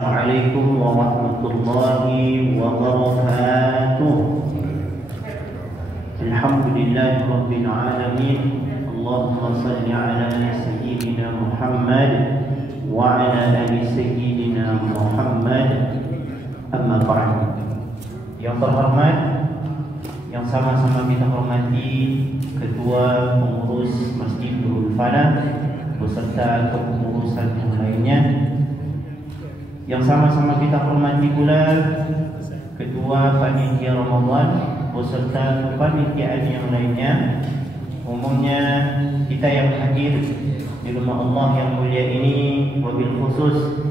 Assalamualaikum warahmatullahi wabarakatuh. Alhamdulillahirabbil alamin. Allahumma salli ala sayyidina Muhammad wa ala ali sayyidina Muhammad. Amma ba'd. Yang terhormat, yang sama-sama kita hormati Ketua Pengurus Masjid Nurul Falah beserta kepengurusan yang lainnya, yang sama-sama kita hormati pula Ketua Panitia Ramadan beserta kepanitiaan yang lainnya. Umumnya kita yang hadir di rumah Allah yang mulia ini, wabil khusus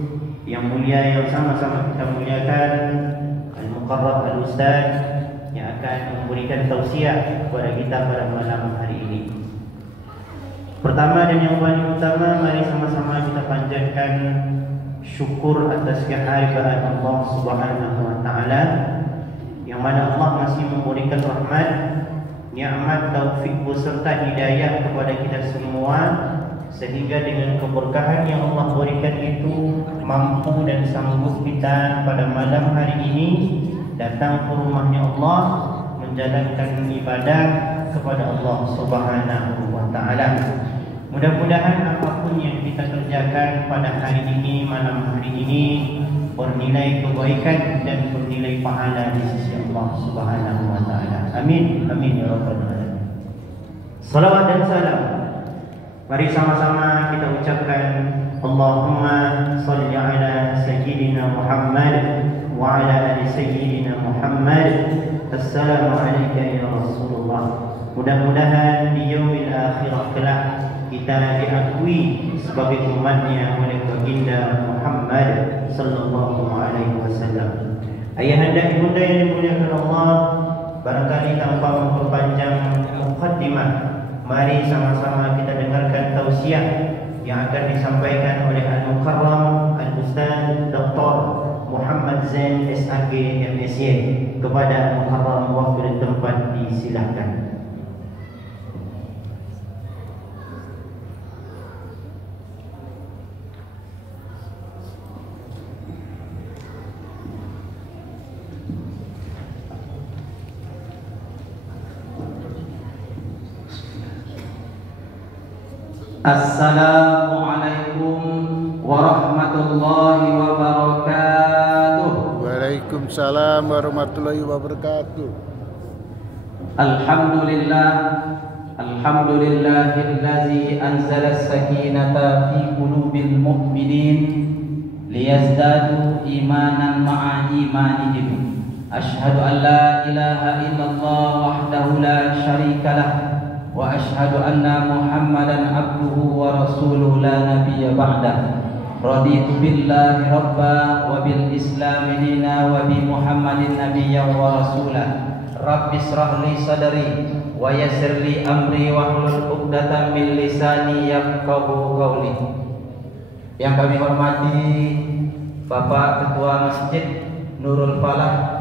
yang mulia yang sama-sama kita muliakan Al-Muqarrab Al-Ustaz yang akan memberikan tausiah kepada kita pada malam hari ini. Pertama dan yang paling utama, mari sama-sama kita panjatkan syukur atas kehadiran Allah Subhanahu wa taala, yang mana Allah masih memberikan rahmat, nikmat, taufik beserta hidayah kepada kita semua, sehingga dengan keberkahan yang Allah berikan itu mampu dan sanggup kita pada malam hari ini datang ke rumahnya Allah menjalankan ibadah kepada Allah Subhanahu wa taala. Mudah-mudahan apapun yang kita kerjakan pada hari ini, malam hari ini, bernilai kebaikan dan bernilai pahala di sisi Allah Subhanahu wa taala. Amin. Amin ya rabbal alamin. Salawat dan salam mari sama-sama kita ucapkan. Allahumma shalli ala sayyidina Muhammad wa ala ali sayyidina Muhammad. Assalamu alayka ya Rasulullah. Mudah-mudahan di yaumil akhirah kelak kita diakui sebagai umatnya oleh baginda Muhammad sallallahu alaihi wasallam. Ayahanda ibunda yang dimuliakan Allah, barangkali tanpa memperpanjang mukaddimah, mari sama-sama kita dengarkan tausiah yang akan disampaikan oleh Al-Mukarram Al-Ustaz Dr. Muhammad Zain SAG MSy. Kepada Al-Mukarram waktu dan tempat disilahkan. Assalamualaikum warahmatullahi wabarakatuh. Waalaikumsalam warahmatullahi wabarakatuh. Alhamdulillahillazi anzala as-sakinata fi qulubil mu'minin liyazdadu imanan ma'a imanihim. Asyhadu an la ilaha illallah wahdahu la syarika lah wa asyhadu anna Muhammadan abduhu wa rasuluhu la nabiyya ba'dah. Raditu billahi rabba wa bil islami dina wa bi Muhammadin nabiyyan wa rasulah. Rabbi shrah li sadri wa yassir li amri wahlul 'uqdatam min lisani yafqahu qawli. Yang kami hormati Bapak Ketua Masjid Nurul Falah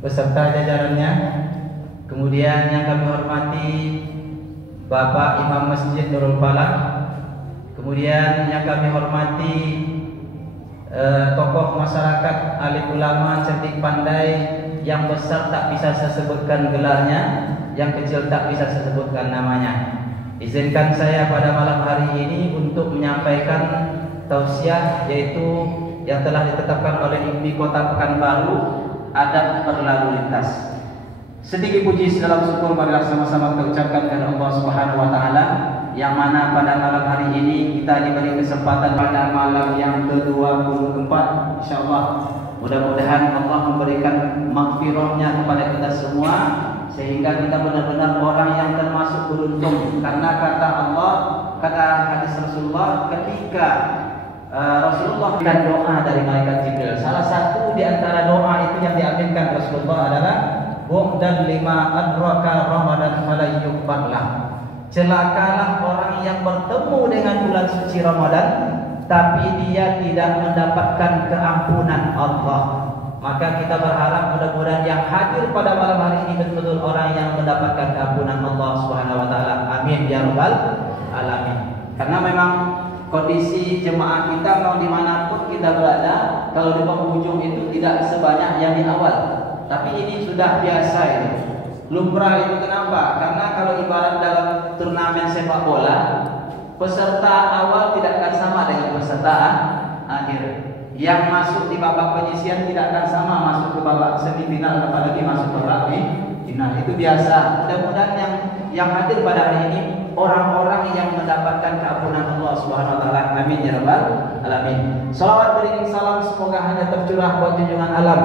beserta jajarannya. Kemudian yang kami hormati Bapak Imam Masjid Nurul Falah. Kemudian yang kami hormati tokoh masyarakat, alim ulama, cerdik pandai, yang besar tak bisa saya sebutkan gelarnya, yang kecil tak bisa saya sebutkan namanya. Izinkan saya pada malam hari ini untuk menyampaikan tausiah, yaitu yang telah ditetapkan oleh IMI Kota Pekanbaru, adab berlalu lintas. Sedikit puji dalam syukur marilah sama-sama kita ucapkan kepada Allah Subhanahu wa taala, yang mana pada malam hari ini kita diberi kesempatan pada malam yang ke-24, insyaallah. Mudah-mudahan Allah memberikan maghfirahnya kepada kita semua, sehingga kita benar-benar orang yang termasuk beruntung. Karena kata Allah, kata hadis Rasulullah, ketika Rasulullah dan doa dari malaikat Jibril, salah satu di antara doa itu yang diaminkan Rasulullah adalah dan lima adraka Ramadan falayyuqballah. Celakalah orang yang bertemu dengan bulan suci Ramadan tapi dia tidak mendapatkan keampunan Allah. Maka kita berharap mudah-mudahan yang hadir pada malam hari ini betul-betul orang yang mendapatkan keampunan Allah Subhanahu wa taala. Amin ya rabbal alamin. Karena memang kondisi jemaah kita mau dimanapun kita berada, kalau di penghujung itu tidak sebanyak yang di awal. Tapi ini sudah biasa itu. Lumrah itu kenapa? Karena kalau ibarat dalam turnamen sepak bola, peserta awal tidak akan sama dengan peserta akhir. Yang masuk di babak penyisian tidak akan sama masuk ke babak semifinal, apalagi masuk ke babak final. Itu biasa. Mudah-mudahan yang hadir pada hari ini orang-orang yang mendapatkan keampunan Allah Subhanahu wa taala. Amin ya rabbal alamin. Salawat beriring salam semoga hanya tercurah buat junjungan alam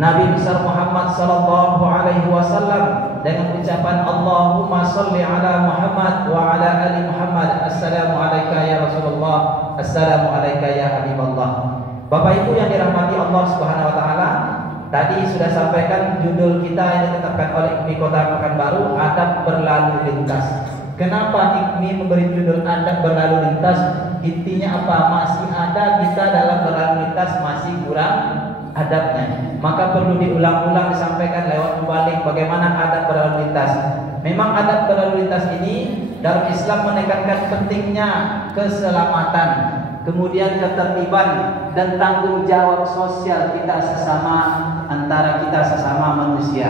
Nabi besar Muhammad sallallahu alaihi wasallam dengan ucapan Allahumma shalli ala Muhammad wa ala ali Muhammad. Assalamu alayka ya Rasulullah, assalamu alayka ya Habiballah. Bapak Ibu yang dirahmati Allah Subhanahu wa taala, tadi sudah sampaikan judul kita yang ditetapkan oleh IKMI Kota Pekanbaru, adab berlalu lintas. Kenapa IKMI memberi judul adab berlalu lintas? Intinya apa? Masih ada kita dalam berlalu lintas masih kurang adabnya. Maka perlu diulang-ulang disampaikan lewat mubalik bagaimana adab berlalu lintas. Memang adab berlalu lintas ini dalam Islam menekankan pentingnya keselamatan, kemudian ketertiban dan tanggung jawab sosial kita sesama antara kita sesama manusia.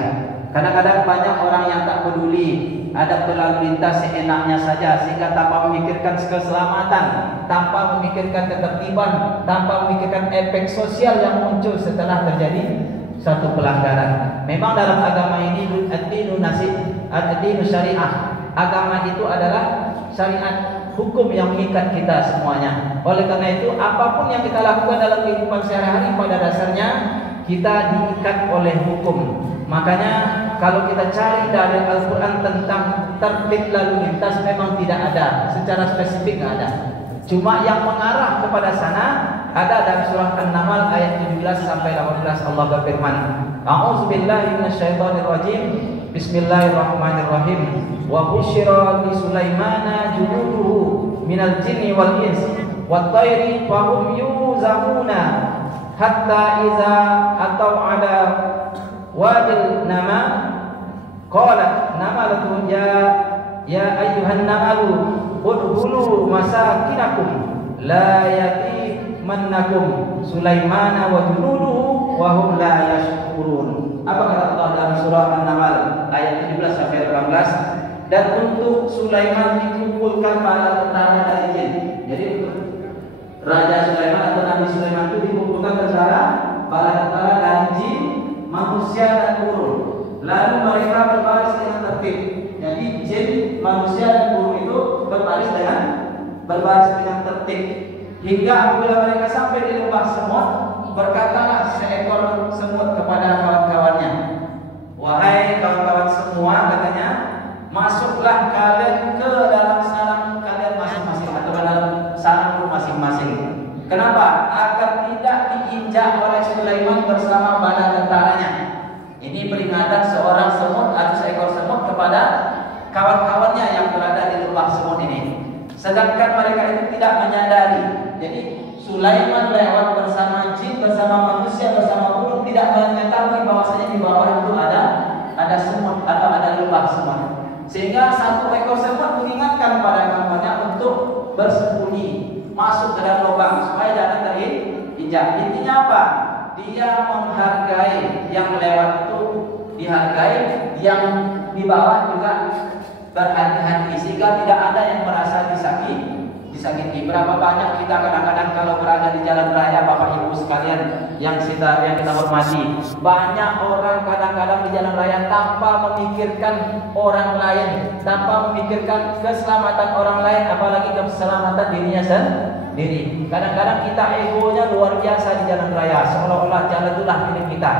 Kadang-kadang banyak orang yang tak peduli adab berlalu lintas seenaknya saja, sehingga tanpa memikirkan keselamatan, tanpa memikirkan ketertiban, tanpa memikirkan efek sosial yang muncul setelah terjadi satu pelanggaran. Memang dalam agama ini ad-dinu syariah. Agama itu adalah syariat, hukum yang mengikat kita semuanya. Oleh karena itu, apapun yang kita lakukan dalam kehidupan sehari-hari pada dasarnya kita diikat oleh hukum. Makanya kalau kita cari dari Al-Quran tentang tertib lalu lintas memang tidak ada, secara spesifik tidak ada. Cuma yang mengarah kepada sana ada dalam surah An-Naml ayat 17 sampai 18. Allah berfirman, A'udzubillahi minasyaitonirrajim. Bismillahirrahmanirrahim. Wa busyira li Sulaimana junuduhu minal jinni wal ins wat tayri fa hum yuzamuna hatta iza atau ala wadil nama qala namalatu ya ayyuhan namalu udkhulu masakinakum la yatimannakum Sulaimana wa junuduhu wa hum la yashkurun. Apa kata Allah dalam surah An-Naml ayat 17 sampai 18? Dan untuk Sulaiman dikumpulkan para tentara dari jin. Jadi Raja Sulaiman atau Nabi Sulaiman itu dikumpulkan para tentara dari jin, manusia dan burung. Lalu mereka berbaris dengan tertib. Jadi jin, manusia dan burung itu berbaris dengan tertib. Hingga apabila mereka sampai di lembah semut, berkatalah seekor semut kepada kawan-kawannya, wahai kawan-kawan semua, katanya, masuklah kalian ke dalam sarang kalian masing-masing atau dalam sarang masing-masing. Kenapa? Agar tidak diinjak oleh Sulaiman bersama bala tentaranya. Ini peringatan seorang semut atau seekor semut kepada kawan-kawannya yang berada di lembah semut ini. Sedangkan mereka itu tidak menyadari. Jadi Sulaiman lewat bersama jin, bersama manusia, bersama burung, tidak mengetahui bahwasanya di bawah itu ada semut atau ada lembah semut. Sehingga satu ekor semut mengingatkan pada kawannya untuk bersembunyi, masuk ke dalam lubang supaya jangan terinjak. Intinya apa? Dia menghargai yang lewat itu, dihargai, yang di bawah juga berhati-hati sehingga tidak ada yang merasa disakiti. Berapa banyak kita kadang-kadang kalau berada di jalan raya, Bapak Ibu sekalian yang kita hormati, banyak orang kadang-kadang di jalan raya tanpa memikirkan orang lain, tanpa memikirkan keselamatan orang lain, apalagi keselamatan dirinya sendiri. Kadang-kadang kita egonya luar biasa di jalan raya, seolah-olah jalan itulah milik kita.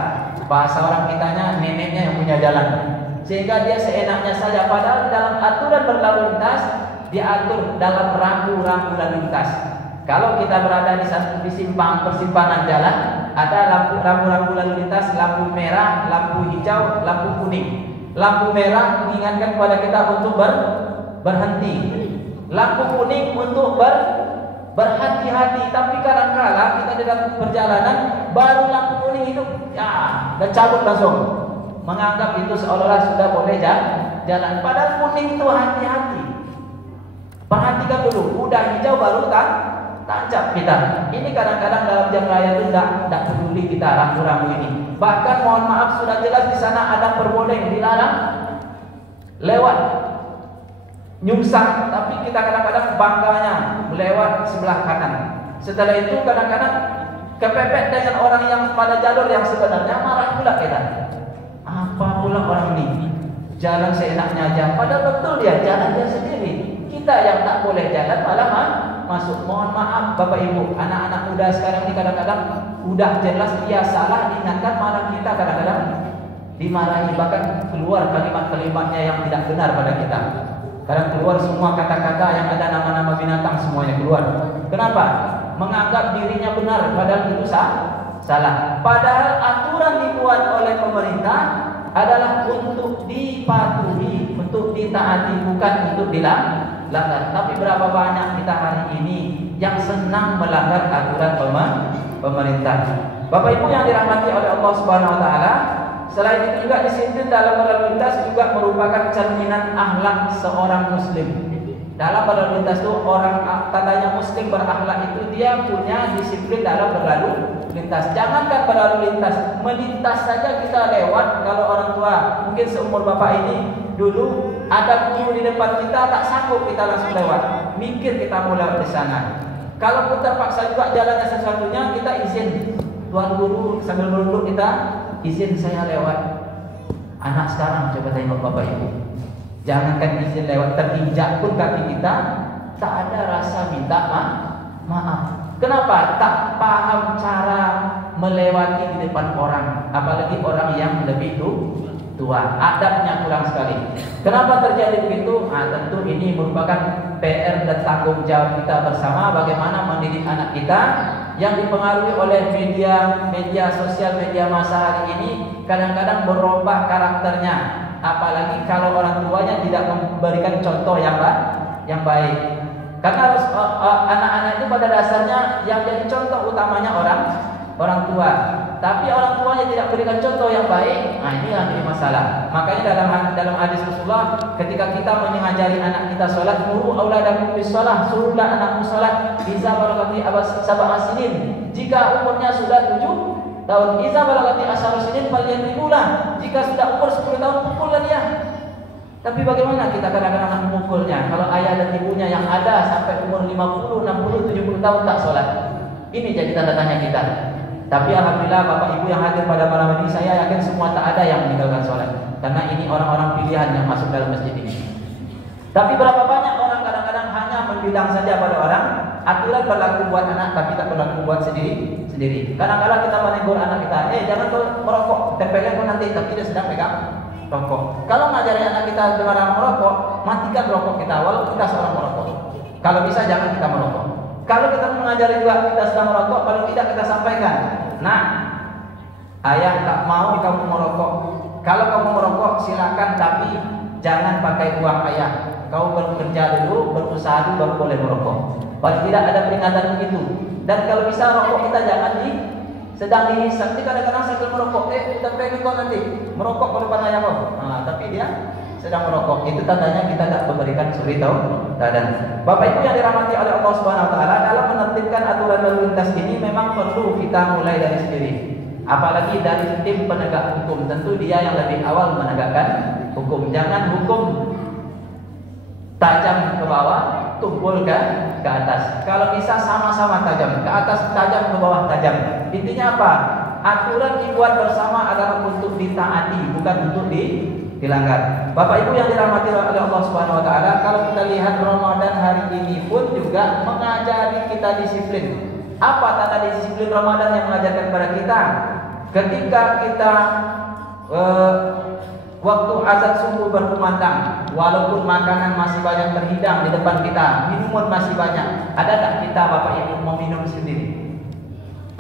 Bahasa orang kitanya neneknya yang punya jalan, sehingga dia seenaknya saja. Padahal dalam aturan berlalu lintas diatur dalam rambu-rambu lalu lintas. Kalau kita berada di persimpangan jalan, ada rambu-rambu lalu lintas, lampu merah, lampu hijau, lampu kuning. Lampu merah mengingatkan kepada kita untuk berhenti. Lampu kuning untuk berhati-hati. Tapi kadang-kadang kita dalam perjalanan baru lampu kuning itu dan cabut langsung, menganggap itu seolah-olah sudah boleh jalan. Padahal kuning itu hati-hati. Perhatikan dulu, udah hijau baru tancap kita. Ini kadang-kadang dalam jam raya itu tidak peduli kita rambu-rambu ini. Bahkan mohon maaf sudah jelas di sana ada perboleh dilarang lewat nyungsang, tapi kita kadang-kadang bangganya melewat sebelah kanan. Setelah itu kadang-kadang kepepet dengan orang yang pada jalur yang sebenarnya, marah pula kita. Apa pula orang ini? Jalan seenaknya aja. Padahal betul dia jalan dia sendiri. Kita yang tak boleh jalan malah masuk. Mohon maaf Bapak Ibu, anak-anak muda sekarang ini kadang-kadang udah jelas dia salah diingatkan, malah kita kadang-kadang dimarahi, bahkan keluar kalimat-kalimatnya yang tidak benar pada kita. Kadang keluar semua kata-kata yang ada nama-nama binatang semuanya keluar. Kenapa? Menganggap dirinya benar padahal itu salah. Padahal aturan dibuat oleh pemerintah adalah untuk dipatuhi, untuk ditaati, bukan untuk dilanggar. Tapi berapa banyak kita hari ini yang senang melanggar aturan pemerintah. Bapak Ibu yang dirahmati oleh Allah Subhanahu wa taala, selain itu juga disiplin dalam berlalu lintas juga merupakan cerminan akhlak seorang muslim. Dalam berlalu lintas itu orang katanya muslim berakhlak itu dia punya disiplin dalam berlalu lintas. Jangankan berlalu lintas, melintas saja kita lewat. Kalau orang tua mungkin seumur bapak ini dulu ada guru di depan kita tak sanggup kita langsung lewat, mikir kita mau lewat di sana. Kalau pun terpaksa juga jalannya sesuatunya kita izin tuan guru sambil merunduk kita izin saya lewat. Anak sekarang coba tengok bapak ibu, jangankan izin lewat, terinjak pun kaki kita tak ada rasa minta maaf. Kenapa? Tak paham cara melewati di depan orang, apalagi orang yang lebih tua. Adabnya kurang sekali. Kenapa terjadi begitu? Tentu ini merupakan PR dan tanggung jawab kita bersama, bagaimana mendidik anak kita yang dipengaruhi oleh media sosial, media massa hari ini kadang-kadang berubah karakternya, apalagi kalau orang tuanya tidak memberikan contoh yang baik. Karena harus anak-anak itu pada dasarnya yang jadi contoh utamanya orang tua. Tapi orang tuanya tidak berikan contoh yang baik, ini yang jadi masalah. Makanya dalam hadis Rasulullah, ketika kita mengajari anak kita sholat, muru auladakum bis shalah, suruhlah anakmu sholat, iza balagati sab'a sinin, jika umurnya sudah 7 tahun, iza balagati asyara sinin falyadribulah, jika sudah umur 10 tahun pukullah dia. Tapi bagaimana kita kadang-kadang memukulnya kalau ayah dan ibunya yang ada sampai umur 50, 60, 70 tahun tak sholat? Ini jadi tanda tanya kita. Tapi alhamdulillah Bapak Ibu yang hadir pada malam ini, saya yakin semua tak ada yang meninggalkan sholat, karena ini orang-orang pilihan yang masuk dalam masjid ini. Tapi berapa banyak orang kadang-kadang hanya membilang saja pada orang, aturan berlaku buat anak tapi tak berlaku buat sendiri. Kadang-kadang kita menegur anak kita, jangan kau merokok, tempelin kau nanti, tapi dia sedang pegang rokok. Kalau ngajari anak kita dilarang merokok, matikan rokok kita walaupun kita seorang merokok. Kalau bisa jangan kita merokok. Kalau kita mengajari juga kita sedang merokok, paling tidak kita sampaikan, nah, ayah tak mau kamu merokok. Kalau kamu merokok silakan, tapi jangan pakai uang ayah. Kau bekerja dulu, berusaha dulu baru boleh merokok. Paling tidak ada peringatan begitu. Dan kalau bisa rokok kita jangan sedang dihisap. Nanti kadang-kadang sambil merokok, kita pengen kau nanti merokok pada depan ayah kau. Tapi dia sedang merokok, itu tandanya kita tak memberikan suri teladan. Bapak Ibu yang dirahmati oleh Allah Subhanahu wa taala, dalam menertibkan aturan lalu lintas ini memang perlu kita mulai dari sendiri. Apalagi dari tim penegak hukum, tentu dia yang lebih awal menegakkan hukum. Jangan hukum tajam ke bawah, tumpul ke atas. Kalau bisa sama-sama tajam, ke atas tajam, ke bawah tajam. Intinya apa? Aturan dibuat bersama adalah untuk ditaati, bukan untuk dilanggar. Bapak Ibu yang dirahmati oleh Allah Subhanahu wa taala, kalau kita lihat Ramadan hari ini pun juga mengajari kita disiplin. Apa tanda disiplin Ramadan yang mengajarkan kepada kita? Ketika kita waktu azan subuh berkumandang, walaupun makanan masih banyak terhidang di depan kita, minuman masih banyak, ada tak kita Bapak Ibu meminum sendiri?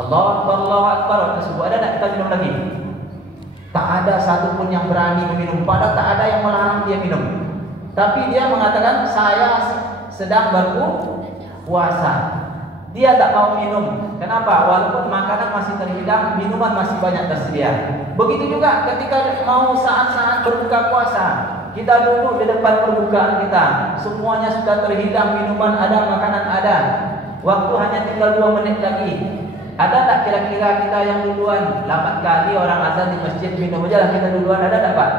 Allahu Akbar, waktu subuh, ada tak kita minum lagi? Tak ada satupun yang berani meminum, padahal tak ada yang melarang dia minum. Tapi dia mengatakan saya sedang berpuasa. Dia tak mau minum. Kenapa? Walaupun makanan masih terhidang, minuman masih banyak tersedia. Begitu juga ketika mau saat-saat berbuka puasa, kita duduk di depan perbukaan kita, semuanya sudah terhidang, minuman ada, makanan ada. Waktu hanya tinggal 2 menit lagi. Ada tak kira-kira kita yang duluan? 8 kali orang azan di masjid, minum aja lah kita duluan. Ada tak Pak?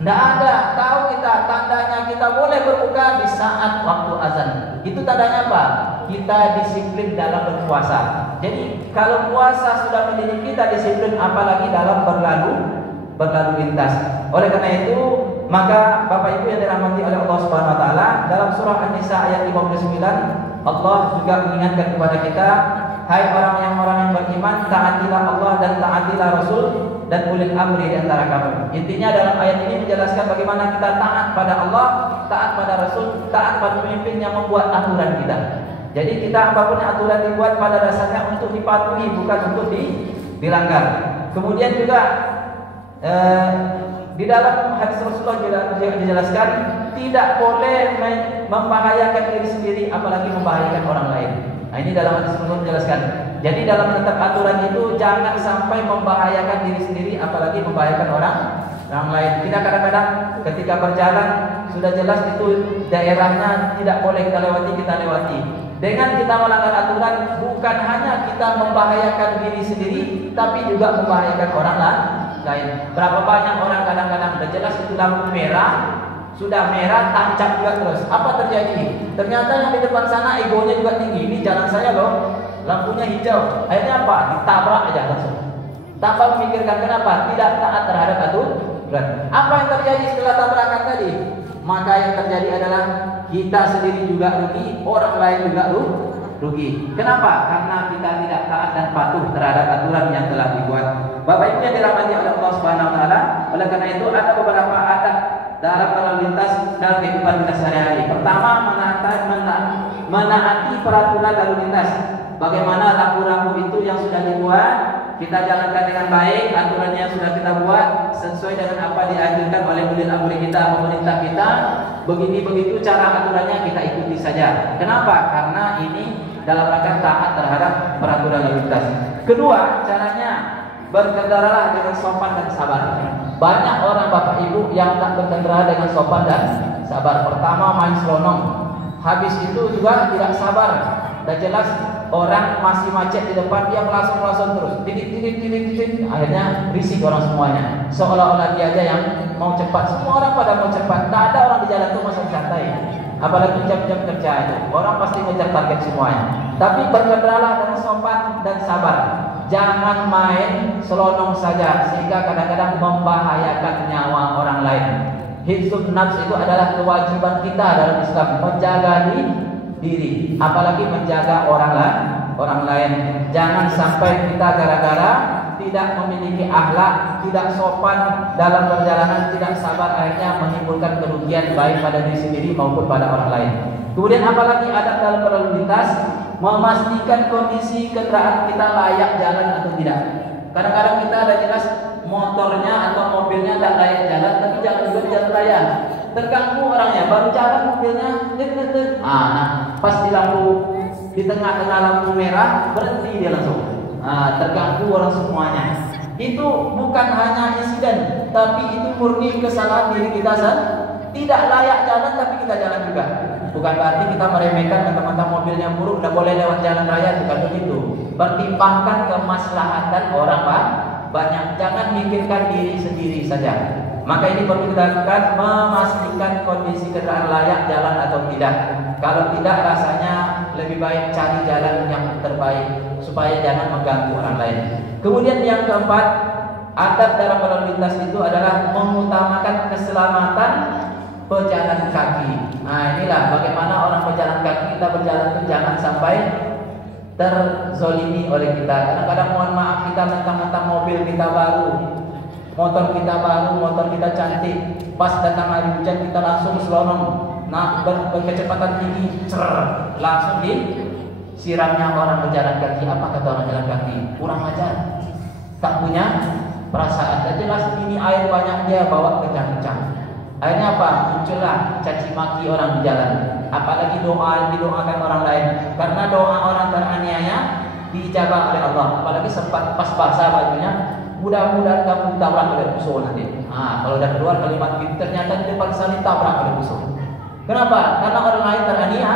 Tidak ada. Tahu kita tandanya kita boleh berbuka di saat waktu azan. Itu tandanya apa? Kita disiplin dalam berpuasa. Jadi kalau puasa sudah mendidik kita disiplin, apalagi dalam berlalu lintas. Oleh karena itu, maka Bapak Ibu yang dirahmati oleh Allah Subhanahu wa taala, dalam surah An-Nisa ayat 59, Allah juga mengingatkan kepada kita, hai orang yang beriman, taatilah Allah dan taatilah Rasul dan ulil amri di antara kamu. Intinya dalam ayat ini menjelaskan bagaimana kita taat pada Allah, taat pada Rasul, taat pada pemimpin yang membuat aturan kita. Jadi kita apapun aturan dibuat pada dasarnya untuk dipatuhi, bukan untuk dilanggar. Kemudian juga di dalam hadis Rasulullah juga dijelaskan tidak boleh membahayakan diri sendiri, apalagi membahayakan orang lain. Nah, ini dalam hadis Rasulullah dijelaskan. Jadi dalam menetap aturan itu jangan sampai membahayakan diri sendiri, apalagi membahayakan orang lain. Kita kadang-kadang ketika berjalan sudah jelas itu daerahnya tidak boleh kita lewati. Dengan kita melanggar aturan, bukan hanya kita membahayakan diri sendiri, tapi juga membahayakan orang lain. Berapa banyak orang kadang-kadang sudah jelas itu lampu merah, sudah merah tancap juga terus. Apa terjadi? Ternyata yang di depan sana egonya juga tinggi. Ini jalan saya loh, lampunya hijau. Akhirnya apa? Ditabrak aja langsung. Tanpa memikirkan kenapa? Tidak taat terhadap aturan. Apa yang terjadi setelah tabrakan tadi? Maka yang terjadi adalah kita sendiri juga rugi, orang lain juga rugi. Kenapa? Karena kita tidak taat dan patuh terhadap aturan yang telah dibuat. Bapak Ibu yang dirahmati oleh Allah Subhanahu wa taala, oleh karena itu ada beberapa adab dalam berlalu lintas dalam kehidupan kita sehari-hari. Pertama, menaati peraturan lalu lintas. Bagaimana rambu-rambu itu yang sudah dibuat, kita jalankan dengan baik, aturannya yang sudah kita buat sesuai dengan apa dianjurkan oleh ulil amri kita, pemerintah kita. Begini begitu cara aturannya kita ikuti saja. Kenapa? Karena ini dalam rangka taat terhadap peraturan lalu lintas. Kedua, caranya berkendaralah dengan sopan dan sabar. Banyak orang Bapak Ibu yang tak berkendara dengan sopan dan sabar. Pertama, main selonong. Habis itu juga tidak sabar. Dan jelas orang masih macet di depan, dia melasung terus. Titik. Akhirnya risik orang semuanya. Seolah-olah dia aja yang mau cepat. Semua orang pada mau cepat. Tak ada orang di jalan itu masih santai. Apalagi jam-jam kerja itu, orang pasti ngejar target semuanya. Tapi berkendaralah dengan sopan dan sabar. Jangan main selonong saja sehingga kadang-kadang membahayakan nyawa orang lain. Hifdzun nafs itu adalah kewajiban kita dalam Islam, menjaga diri, apalagi menjaga orang lain. Jangan sampai kita gara-gara tidak memiliki akhlak, tidak sopan dalam perjalanan, tidak sabar, akhirnya menimbulkan kerugian baik pada diri sendiri maupun pada orang lain. Kemudian apalagi adab dalam berlalu lintas, memastikan kondisi kendaraan kita layak jalan atau tidak. Kadang-kadang kita ada jelas motornya atau mobilnya tidak layak jalan, tapi jangan juga jalan raya. Terganggu orangnya, baru jalan mobilnya, pas di tengah-tengah lampu merah berhenti dia langsung. Terganggu orang semuanya. Itu bukan hanya insiden, tapi itu murni kesalahan diri kita sendiri. Tidak layak jalan tapi kita jalan juga. Bukan berarti kita meremehkan teman-teman mobilnya buruk tidak boleh lewat jalan raya, bukan begitu. Pertimbangkan kemaslahatan orang banyak, jangan mikirkan diri sendiri saja. Maka ini perlu kita lakukan, memastikan kondisi kendaraan layak jalan atau tidak. Kalau tidak, rasanya lebih baik cari jalan yang terbaik supaya jangan mengganggu orang lain. Kemudian yang keempat, adab dalam berlalu lintas itu adalah mengutamakan keselamatan pejalan kaki. Nah, inilah bagaimana orang pejalan kaki kita berjalan itu jangan sampai terzolimi oleh kita. Kadang-kadang mohon maaf kita mentang-mentang mobil kita baru, motor kita baru, motor kita cantik, pas datang hari hujan kita langsung selonong, berkecepatan tinggi, langsung disiramnya orang berjalan kaki. Apa kata orang jalan kaki? Kurang ajar, tak punya perasaan. Dan jelas ini air banyak dia bawa kencang-kencang. Akhirnya apa? Muncullah caci maki orang di jalan. Apalagi doa yang didoakan orang lain. Karena doa orang teraniaya diijabah oleh Allah. Apalagi sempat pas basah bajunya, mudah-mudahan kamu tabrak oleh musuh nanti. Kalau udah keluar kalimat itu ternyata di depan sana tabrak oleh musuh. Kenapa? Karena orang lain teraniaya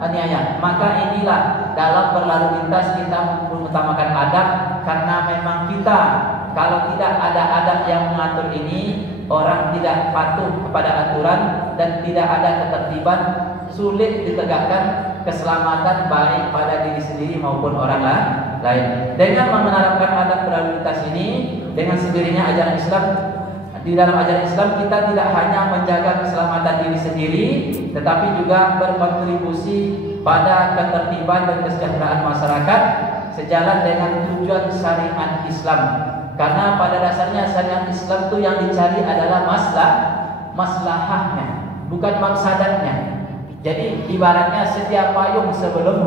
aniaya. Maka inilah dalam berlalu lintas kita mengutamakan adab, karena memang kita kalau tidak ada adab yang mengatur ini, orang tidak patuh kepada aturan dan tidak ada ketertiban, sulit ditegakkan keselamatan baik pada diri sendiri maupun orang lain. Dengan menerapkan adab berlalu lintas ini, dengan sendirinya ajaran Islam, di dalam ajaran Islam kita tidak hanya menjaga keselamatan diri sendiri, tetapi juga berkontribusi pada ketertiban dan kesejahteraan masyarakat sejalan dengan tujuan syariat Islam. Karena pada dasarnya syariat Islam itu yang dicari adalah maslahahnya, bukan maksadatnya. Jadi ibaratnya sedia payung sebelum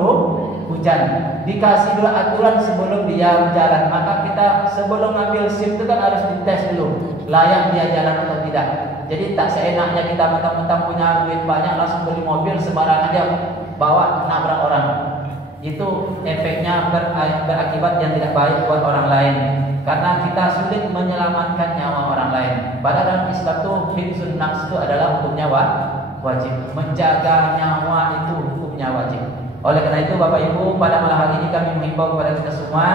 hujan, dikasih dulu aturan sebelum dia jalan. Maka kita sebelum ngambil SIM itu kan harus dites dulu, layak dia jalan atau tidak. Jadi tak seenaknya kita mentang-mentang punya duit banyak langsung beli mobil sembarang aja bawa nabrak orang. Itu efeknya berakibat yang tidak baik buat orang lain, karena kita sulit menyelamatkan nyawa orang lain. Padahal dalam Islam itu hifzun nafs itu adalah hukumnya wajib. Menjaga nyawa itu hukumnya wajib. Oleh karena itu Bapak Ibu, pada malam hari ini kami menghimbau kepada kita semua,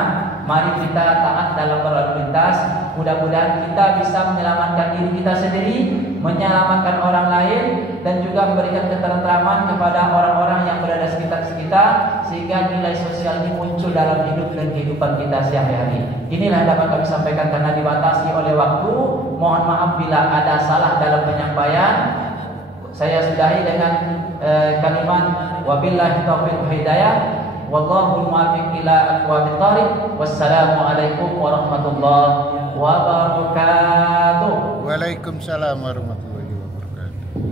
mari kita taat dalam berlalu lintas. Mudah-mudahan kita bisa menyelamatkan diri kita sendiri, menyelamatkan orang lain, dan juga memberikan ketentraman kepada orang-orang yang berada sekitar kita, sehingga nilai sosial ini muncul dalam hidup dan kehidupan kita sehari-hari. Inilah yang dapat kami sampaikan karena dibatasi oleh waktu. Mohon maaf bila ada salah dalam penyampaian. Saya sudahi dengan kalimat wabillahi taufiq wal hidayah, wallahu muwaffiq ila aqwamit thariq. Wassalamu alaikum warahmatullahi wabarakatuh. Waalaikumsalam warahmatullahi wabarakatuh.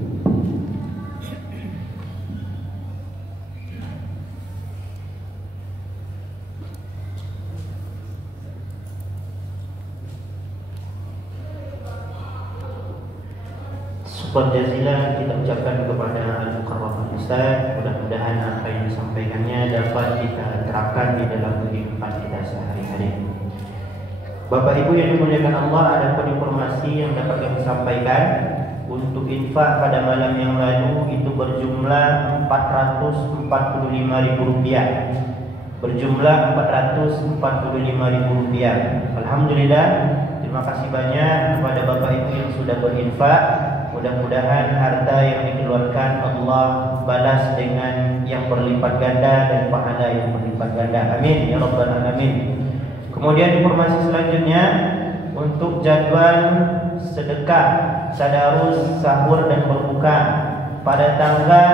Syukur jazilan kita ucapkan kepada Al-Mukarram Ustaz. Mudah-mudahan apa yang disampaikannya dapat kita terapkan di dalam kehidupan kita sehari-hari. Bapak Ibu yang dimuliakan Allah, ada informasi yang dapat kami sampaikan. Untuk infak pada malam yang lalu itu berjumlah Rp445.000. Berjumlah Rp445.000. Alhamdulillah, terima kasih banyak kepada Bapak Ibu yang sudah berinfak. Mudah-mudahan harta yang dikeluarkan Allah balas dengan yang berlipat ganda dan pahala yang berlipat ganda. Amin ya rabbal alamin. Kemudian informasi selanjutnya untuk jadwal sedekah, tadarus, sahur dan berbuka pada tanggal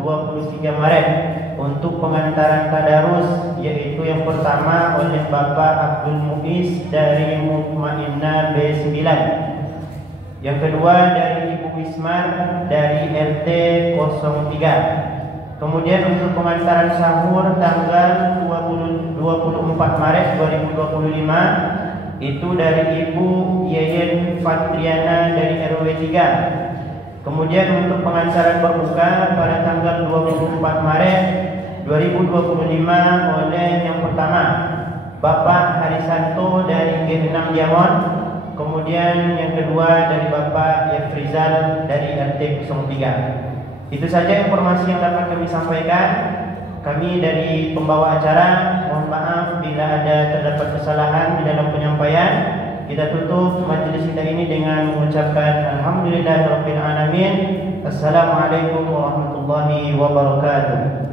23 Maret untuk pengantaran tadarus, yaitu yang pertama oleh Bapak Abdul Muiz dari Mutmainnah B9. Yang kedua dari Ibu Wismar dari RT 03. Kemudian untuk pengantaran sahur tanggal 24 Maret 2025 itu dari Ibu Yeyen Fatriana dari RW 3. Kemudian untuk pengantaran berbuka pada tanggal 24 Maret 2025 oleh yang pertama Bapak Harisanto dari G6 Diamond. Kemudian yang kedua dari Bapak Yefrizal dari RT 03. Itu saja informasi yang dapat kami sampaikan. Kami dari pembawa acara mohon maaf bila ada terdapat kesalahan di dalam penyampaian. Kita tutup majelis kita ini dengan mengucapkan alhamdulillahirabbil alamin. Assalamualaikum warahmatullahi wabarakatuh.